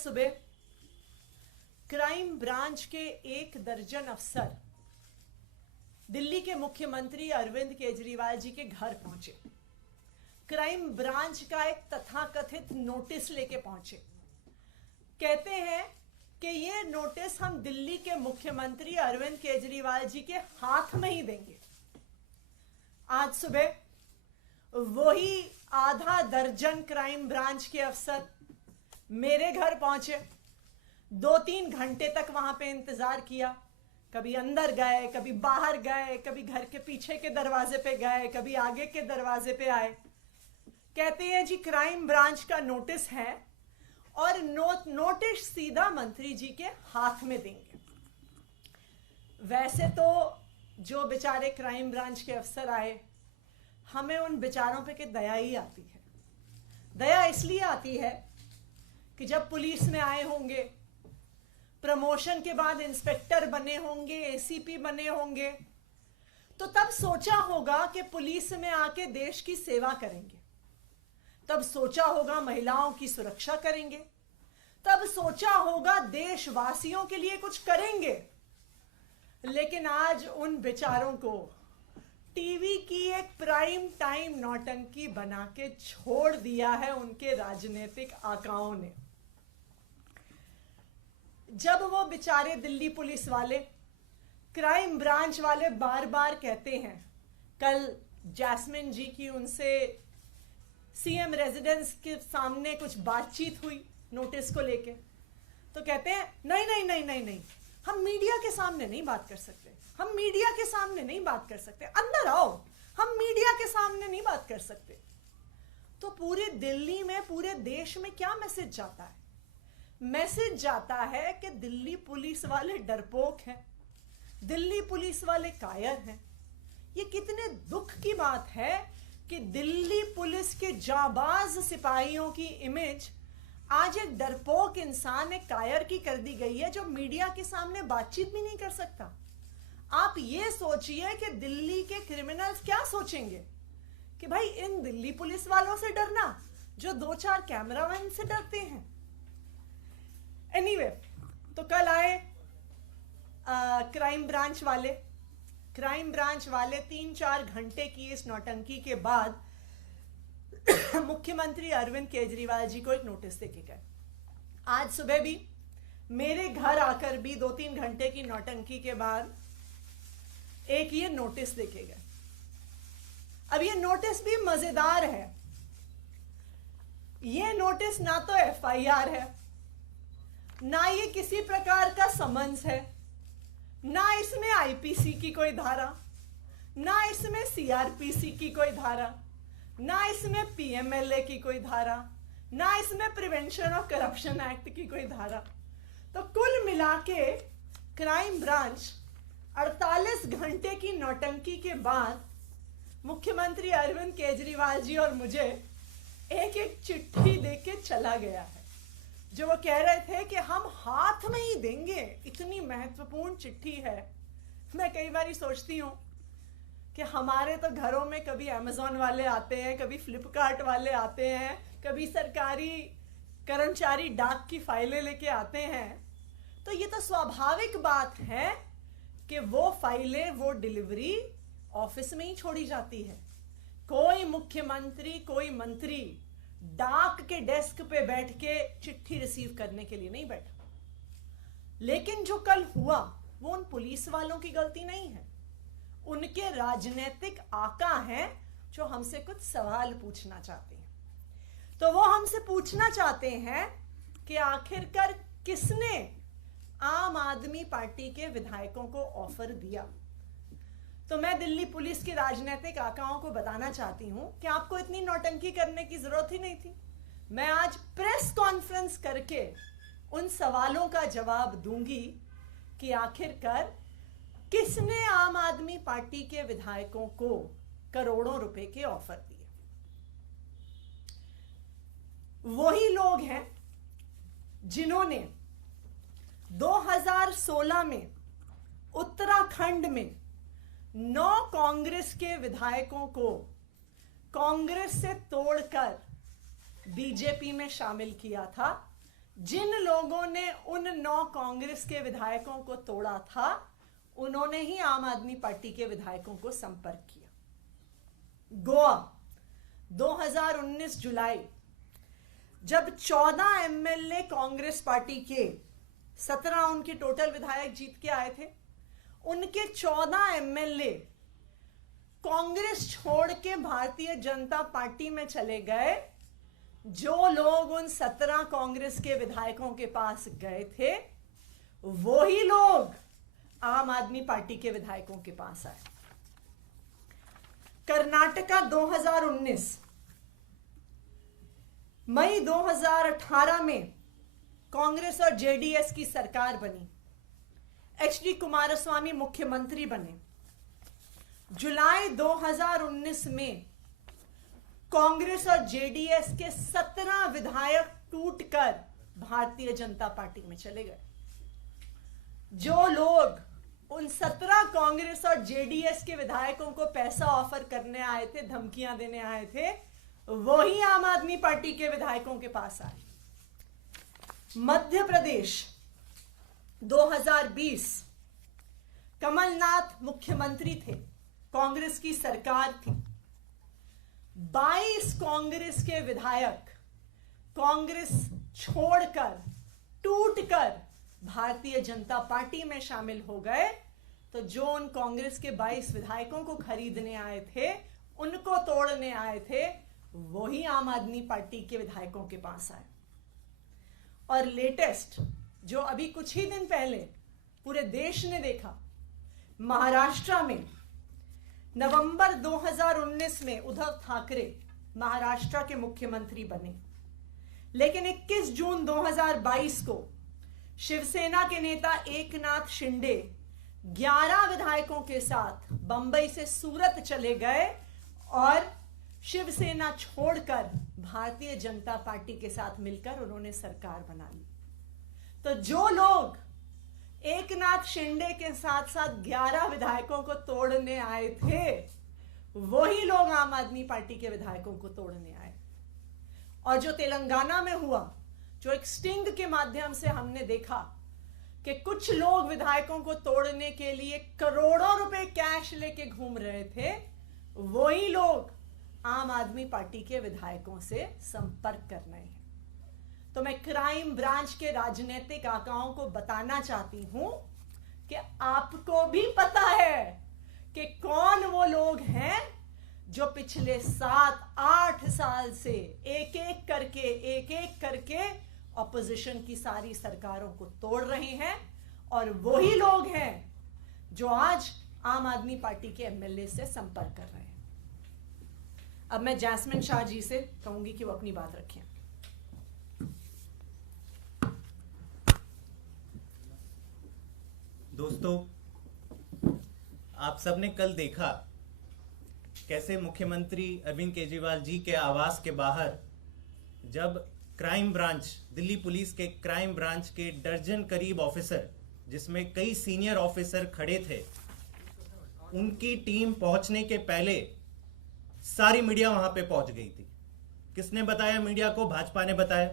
सुबह crime branch के 1 दर्जन अफसर दिल्ली के मुख्यमंत्री अरविंद केजरीवाल जी के घर पहुंचे। क्राइम ब्रांच का एक तथाकथित नोटिस लेके पहुंचे। कहते हैं कि ये नोटिस हम दिल्ली के मुख्यमंत्री अरविंद केजरीवाल जी के हाथ में ही देंगे। आज सुबह वही आधा दर्जन क्राइम ब्रांच के अफसर मेरे घर पहुंचे। 2-3 घंटे तक वहां पे इंतजार किया। कभी अंदर गए, कभी बाहर गए, कभी घर के पीछे के दरवाजे पे गए, कभी आगे के दरवाजे पे आए। कहते हैं जी क्राइम ब्रांच का नोटिस है और नोटिस सीधा मंत्री जी के हाथ में देंगे। वैसे तो जो बेचारे क्राइम ब्रांच के अफसर आए, हमें उन बेचारों पे के दया ही आती है। दया इसलिए आती है कि जब पुलिस में आए होंगे, प्रमोशन के बाद इंस्पेक्टर बने होंगे, एसीपी बने होंगे, तो तब सोचा होगा कि पुलिस में आके देश की सेवा करेंगे। तब सोचा होगा महिलाओं की सुरक्षा करेंगे। तब सोचा होगा देशवासियों के लिए कुछ करेंगे। लेकिन आज उन बेचारों को टीवी की एक प्राइम टाइम नौटंकी बना के छोड़ दिया है उनके राजनीतिक आकाओं ने। जब वो बेचारे दिल्ली पुलिस वाले, क्राइम ब्रांच वाले बार बार कहते हैं, कल जैस्मिन जी की उनसे सीएम रेजिडेंस के सामने कुछ बातचीत हुई नोटिस को लेके, तो कहते हैं नहीं नहीं नहीं नहीं नहीं, हम मीडिया के सामने नहीं बात कर सकते, हम मीडिया के सामने नहीं बात कर सकते, अंदर आओ, हम मीडिया के सामने नहीं बात कर सकते। तो पूरे दिल्ली में, पूरे देश में क्या मैसेज जाता है? मैसेज जाता है कि दिल्ली पुलिस वाले डरपोक हैं, दिल्ली पुलिस वाले कायर हैं। ये कितने दुख की बात है कि दिल्ली पुलिस के जाबाज सिपाहियों की इमेज आज एक डरपोक इंसान, एक कायर की कर दी गई है, जो मीडिया के सामने बातचीत भी नहीं कर सकता। आप ये सोचिए कि दिल्ली के क्रिमिनल्स क्या सोचेंगे कि भाई इन दिल्ली पुलिस वालों से डरना जो 2-4 कैमरामैन से डरते हैं। एनीवे, तो कल आए क्राइम ब्रांच वाले 3-4 घंटे की इस नौटंकी के बाद मुख्यमंत्री अरविंद केजरीवाल जी को एक नोटिस देके गए। आज सुबह भी मेरे घर आकर भी 2-3 घंटे की नौटंकी के बाद एक ये नोटिस देके गए। अब ये नोटिस भी मजेदार है। ये नोटिस ना तो एफआईआर है, ना ये किसी प्रकार का समन्स है, ना इसमें आईपीसी की कोई धारा, ना इसमें सीआरपीसी की कोई धारा, ना इसमें पीएमएलए की कोई धारा, ना इसमें प्रिवेंशन ऑफ करप्शन एक्ट की कोई धारा। तो कुल मिला के क्राइम ब्रांच 48 घंटे की नौटंकी के बाद मुख्यमंत्री अरविंद केजरीवाल जी और मुझे एक चिट्ठी देके चला गया है, जो वो कह रहे थे कि हम हाथ में ही देंगे। इतनी महत्वपूर्ण चिट्ठी है। मैं कई बार सोचती हूँ कि हमारे तो घरों में कभी अमेज़न वाले आते हैं, कभी फ्लिपकार्ट वाले आते हैं, कभी सरकारी कर्मचारी डाक की फाइलें लेके आते हैं। तो ये तो स्वाभाविक बात है कि वो फाइलें, वो डिलीवरी ऑफिस में ही छोड़ी जाती है। कोई मुख्यमंत्री, कोई मंत्री डाक के डेस्क पे बैठ के चिट्ठी रिसीव करने के लिए नहीं बैठा। लेकिन जो कल हुआ वो उन पुलिस वालों की गलती नहीं है, उनके राजनीतिक आका हैं जो हमसे कुछ सवाल पूछना चाहते हैं। तो वो हमसे पूछना चाहते हैं कि आखिरकार किसने आम आदमी पार्टी के विधायकों को ऑफर दिया। तो मैं दिल्ली पुलिस के राजनीतिक आकाओं को बताना चाहती हूं कि आपको इतनी नौटंकी करने की जरूरत ही नहीं थी। मैं आज प्रेस कॉन्फ्रेंस करके उन सवालों का जवाब दूंगी कि आखिरकार किसने आम आदमी पार्टी के विधायकों को करोड़ों रुपए के ऑफर दिए। वही लोग हैं जिन्होंने 2016 में उत्तराखंड में 9 कांग्रेस के विधायकों को कांग्रेस से तोड़कर बीजेपी में शामिल किया था, जिन लोगों ने उन 9 कांग्रेस के विधायकों को तोड़ा था, उन्होंने ही आम आदमी पार्टी के विधायकों को संपर्क किया। गोवा 2019 जुलाई, जब 14 एमएलए कांग्रेस पार्टी के 17 उनके टोटल विधायक जीत के आए थे, उनके 14 एमएलए कांग्रेस छोड़ के भारतीय जनता पार्टी में चले गए। जो लोग उन 17 कांग्रेस के विधायकों के पास गए थे, वही लोग आम आदमी पार्टी के विधायकों के पास आए। कर्नाटका 2019, मई 2018 में कांग्रेस और जेडीएस की सरकार बनी। एचडी कुमारस्वामी मुख्यमंत्री बने। जुलाई 2019 में कांग्रेस और जेडीएस के 17 विधायक टूटकर भारतीय जनता पार्टी में चले गए। जो लोग उन 17 कांग्रेस और जेडीएस के विधायकों को पैसा ऑफर करने आए थे, धमकियां देने आए थे, वही आम आदमी पार्टी के विधायकों के पास आए। मध्य प्रदेश 2020, कमलनाथ मुख्यमंत्री थे, कांग्रेस की सरकार थी। 22 कांग्रेस के विधायक कांग्रेस छोड़कर, टूटकर भारतीय जनता पार्टी में शामिल हो गए। तो जो उन कांग्रेस के 22 विधायकों को खरीदने आए थे, उनको तोड़ने आए थे, वही आम आदमी पार्टी के विधायकों के पास आए। और लेटेस्ट, जो अभी कुछ ही दिन पहले पूरे देश ने देखा, महाराष्ट्र में नवंबर 2019 में उद्धव ठाकरे महाराष्ट्र के मुख्यमंत्री बने। लेकिन 21 जून 2022 को शिवसेना के नेता एकनाथ शिंदे 11 विधायकों के साथ बंबई से सूरत चले गए और शिवसेना छोड़कर भारतीय जनता पार्टी के साथ मिलकर उन्होंने सरकार बना ली। तो जो लोग एकनाथ शिंदे के साथ साथ 11 विधायकों को तोड़ने आए थे, वही लोग आम आदमी पार्टी के विधायकों को तोड़ने आए। और जो तेलंगाना में हुआ, जो एक स्टिंग के माध्यम से हमने देखा कि कुछ लोग विधायकों को तोड़ने के लिए करोड़ों रुपए कैश लेके घूम रहे थे, वही लोग आम आदमी पार्टी के विधायकों से संपर्क कर रहे हैं। तो मैं क्राइम ब्रांच के राजनीतिक आकाओं को बताना चाहती हूं कि आपको भी पता है कि कौन वो लोग हैं जो पिछले 7-8 साल से एक एक करके ऑपोजिशन की सारी सरकारों को तोड़ रहे हैं। और वही लोग हैं जो आज आम आदमी पार्टी के एमएलए से संपर्क कर रहे हैं। अब मैं जैस्मिन शाह जी से कहूंगी कि वो अपनी बात रखें। दोस्तों, आप सबने कल देखा कैसे मुख्यमंत्री अरविंद केजरीवाल जी के आवास के बाहर जब क्राइम ब्रांच, दिल्ली पुलिस के क्राइम ब्रांच के दर्जन करीब ऑफिसर, जिसमें कई सीनियर ऑफिसर खड़े थे, उनकी टीम पहुंचने के पहले सारी मीडिया वहां पे पहुंच गई थी। किसने बताया मीडिया को? भाजपा ने बताया।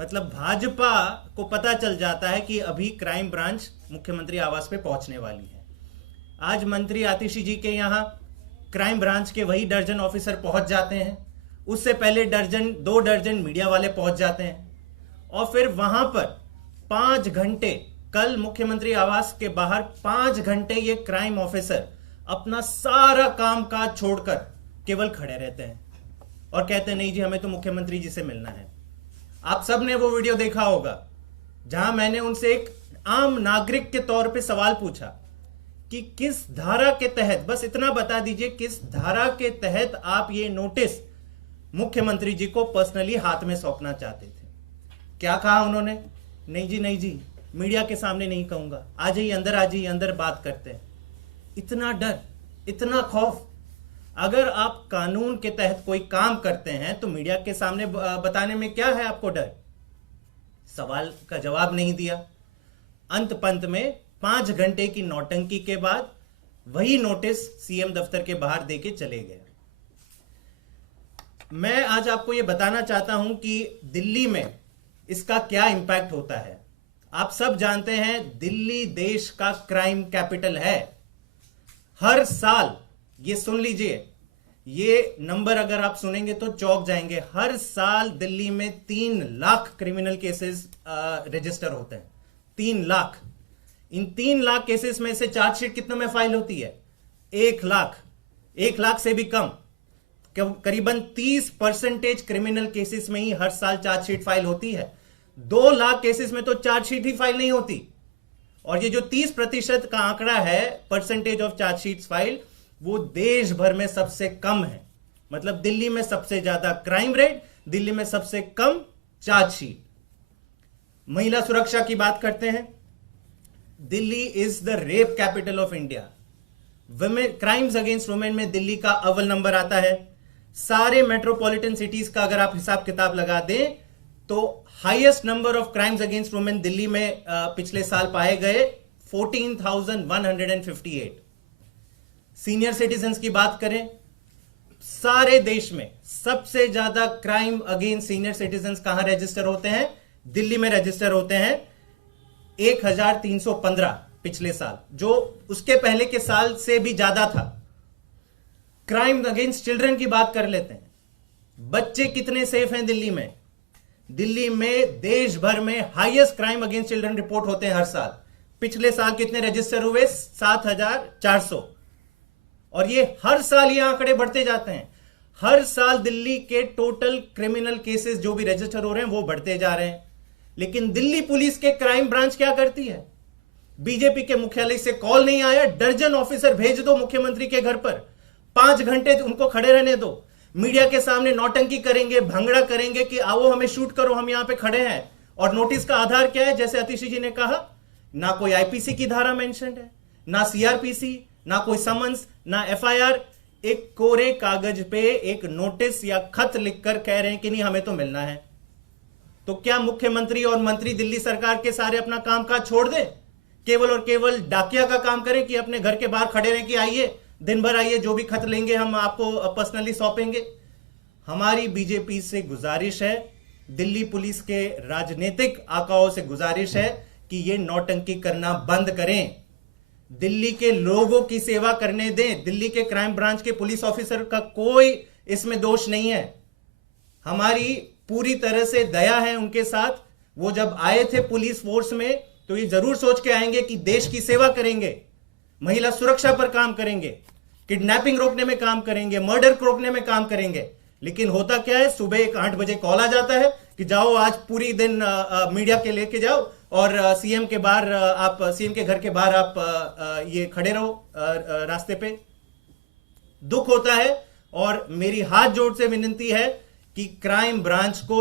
मतलब भाजपा को पता चल जाता है कि अभी क्राइम ब्रांच मुख्यमंत्री आवास पे पहुंचने वाली है। आज मंत्री आतिशी जी के यहां क्राइम ब्रांच के वही दर्जन ऑफिसर पहुंच जाते हैं। उससे पहले 2 दर्जन मीडिया वाले पहुंच जाते हैं। और फिर वहां पर 5 घंटे, कल मुख्यमंत्री आवास के बाहर 5 घंटे ये क्राइम ऑफिसर अपना सारा काम काज छोड़कर केवल खड़े रहते हैं और कहते हैं नहीं जी, हमें तो मुख्यमंत्री जी से मिलना है। आप सब ने वो वीडियो देखा होगा जहां मैंने उनसे एक आम नागरिक के तौर पे सवाल पूछा कि किस धारा के तहत, बस इतना बता दीजिए, किस धारा के तहत आप ये नोटिस मुख्यमंत्री जी को पर्सनली हाथ में सौंपना चाहते थे। क्या कहा उन्होंने? नहीं जी, नहीं जी, मीडिया के सामने नहीं कहूंगा, आ जाइए अंदर, आ जाइए अंदर, बात करते हैं। इतना डर, इतना खौफ। अगर आप कानून के तहत कोई काम करते हैं तो मीडिया के सामने बताने में क्या है आपको डर? सवाल का जवाब नहीं दिया। अंत पंत में 5 घंटे की नौटंकी के बाद वही नोटिस सीएम दफ्तर के बाहर देके चले गए। मैं आज आपको यह बताना चाहता हूं कि दिल्ली में इसका क्या इंपैक्ट होता है। आप सब जानते हैं दिल्ली देश का क्राइम कैपिटल है। हर साल, ये सुन लीजिए, ये नंबर अगर आप सुनेंगे तो चौंक जाएंगे, हर साल दिल्ली में 3 लाख क्रिमिनल केसेस रजिस्टर होते हैं। 3 लाख। इन 3 लाख केसेस में से चार्जशीट कितनों में फाइल होती है? 1 लाख। 1 लाख से भी कम, करीबन 30% क्रिमिनल केसेस में ही हर साल चार्जशीट फाइल होती है। 2 लाख केसेस में तो चार्जशीट ही फाइल नहीं होती। और ये जो 30% का आंकड़ा है, परसेंटेज ऑफ चार्जशीट फाइल, वो देश भर में सबसे कम है। मतलब दिल्ली में सबसे ज्यादा क्राइम रेट, दिल्ली में सबसे कम चार्जशीट। महिला सुरक्षा की बात करते हैं। Delhi is the rape capital of India. Women crimes against women में दिल्ली का अव्वल नंबर आता है। सारे मेट्रोपॉलिटन सिटीज का अगर आप हिसाब किताब लगा दें तो highest number of crimes against women Delhi में पिछले साल पाए गए 14,158। सीनियर सिटीजन्स की बात करें, सारे देश में सबसे ज्यादा क्राइम अगेंस्ट सीनियर सिटीजन्स कहां रजिस्टर होते हैं? दिल्ली में रजिस्टर होते हैं 1,315 पिछले साल, जो उसके पहले के साल से भी ज्यादा था। क्राइम अगेंस्ट चिल्ड्रन की बात कर लेते हैं। बच्चे कितने सेफ हैं दिल्ली में? दिल्ली में देश भर में highest crime against children report होते हैं हर साल। पिछले साल कितने रजिस्टर हुए? 7,400। और ये हर साल ये आंकड़े बढ़ते जाते हैं। हर साल दिल्ली के टोटल क्रिमिनल केसेस जो भी रजिस्टर हो रहे हैं वो बढ़ते जा रहे हैं। लेकिन दिल्ली पुलिस के क्राइम ब्रांच क्या करती है? बीजेपी के मुख्यालय से कॉल नहीं आया, दर्जन ऑफिसर भेज दो मुख्यमंत्री के घर पर, 5 घंटे उनको खड़े रहने दो, मीडिया के सामने नौटंकी करेंगे, भंगड़ा करेंगे कि आओ हमें शूट करो, हम यहां पे खड़े हैं। और नोटिस का आधार क्या है? जैसे अतिशी जी ने कहा, ना कोई आईपीसी की धारा मेंशन्ड है, ना सीआरपीसी, ना कोई समन्स, ना एफआईआर। एक कोरे कागज पे एक नोटिस या खत लिखकर कह रहे हैं कि नहीं हमें तो मिलना है। तो क्या मुख्यमंत्री और मंत्री दिल्ली सरकार के सारे अपना कामकाज छोड़ दें, केवल और केवल डाकिया का काम करें कि अपने घर के बाहर खड़े रहे कि आइए दिन भर आइए, जो भी खत लेंगे हम आपको पर्सनली सौंपेंगे? हमारी बीजेपी से गुजारिश है, दिल्ली पुलिस के राजनीतिक आकाओं से गुजारिश है कि ये नौटंकी करना बंद करें, दिल्ली के लोगों की सेवा करने दें। दिल्ली के क्राइम ब्रांच के पुलिस ऑफिसर का कोई इसमें दोष नहीं है। हमारी पूरी तरह से दया है उनके साथ। वो जब आए थे पुलिस फोर्स में तो ये जरूर सोच के आएंगे कि देश की सेवा करेंगे, महिला सुरक्षा पर काम करेंगे, किडनैपिंग रोकने में काम करेंगे, मर्डर को रोकने में काम करेंगे। लेकिन होता क्या है, सुबह 8 बजे कॉल आ जाता है कि जाओ आज पूरी दिन मीडिया के लेके जाओ और सीएम के बाहर आप सीएम के घर के बाहर आप ये खड़े रहो रास्ते पे। दुख होता है और मेरी हाथ जोड़ से विनती है कि क्राइम ब्रांच को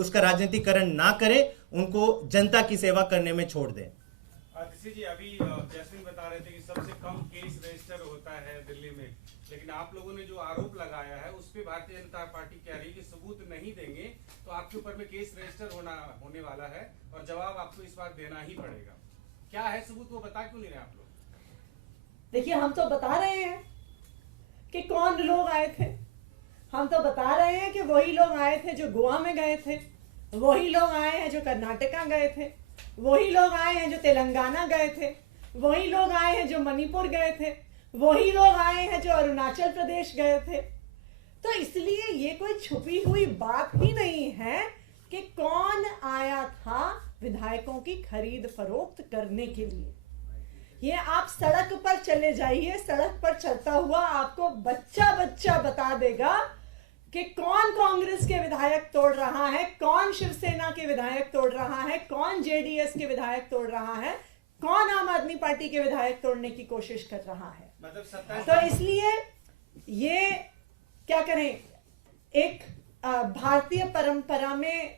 उसका राजनीतिकरण ना करें, उनको जनता की सेवा करने में छोड़ दें। अतिशी जी, अभी जैस्मिन बता रहे थे कि सबसे कम केस रजिस्टर होता है दिल्ली में, लेकिन आप लोगों ने जो आरोप लगाया है उस पे भारतीय जनता पार्टी कह रही है कि सबूत नहीं देंगे तो आपके ऊपर में केस रजिस्टर होने वाला है और जवाब आपको इस बार देना ही पड़ेगा। क्या है सबूत, वो बता क्यों नहीं रहे आप लोग? देखिए, हम तो बता रहे हैं कि कौन लोग आए थे। हम तो बता रहे हैं कि वही लोग आए थे जो गोवा में गए थे, वही लोग आए हैं जो कर्नाटका गए थे, वही लोग आए हैं जो तेलंगाना गए थे, वही लोग आए हैं जो मणिपुर गए थे, वही लोग आए हैं जो अरुणाचल प्रदेश गए थे। तो इसलिए ये कोई छुपी हुई बात ही नहीं है कि कौन आया था विधायकों की खरीद फरोख्त करने के लिए। ये आप सड़क पर चले जाइए, सड़क पर चलता हुआ आपको बच्चा बच्चा बता देगा कि कौन कांग्रेस के विधायक तोड़ रहा है, कौन शिवसेना के विधायक तोड़ रहा है, कौन जेडीएस के विधायक तोड़ रहा है, कौन आम आदमी पार्टी के विधायक तोड़ने की कोशिश कर रहा है। तो इसलिए ये क्या करें, एक भारतीय परंपरा में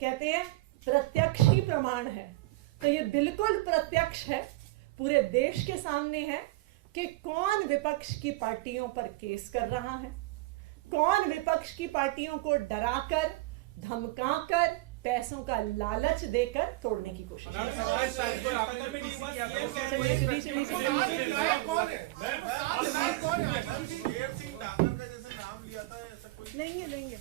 कहते हैं प्रत्यक्ष ही प्रमाण है, तो ये बिल्कुल प्रत्यक्ष है, पूरे देश के सामने है कि कौन विपक्ष की पार्टियों पर केस कर रहा है, कौन विपक्ष की पार्टियों को डराकर धमकाकर पैसों का लालच देकर तोड़ने की कोशिश कर रहा है। लेंगे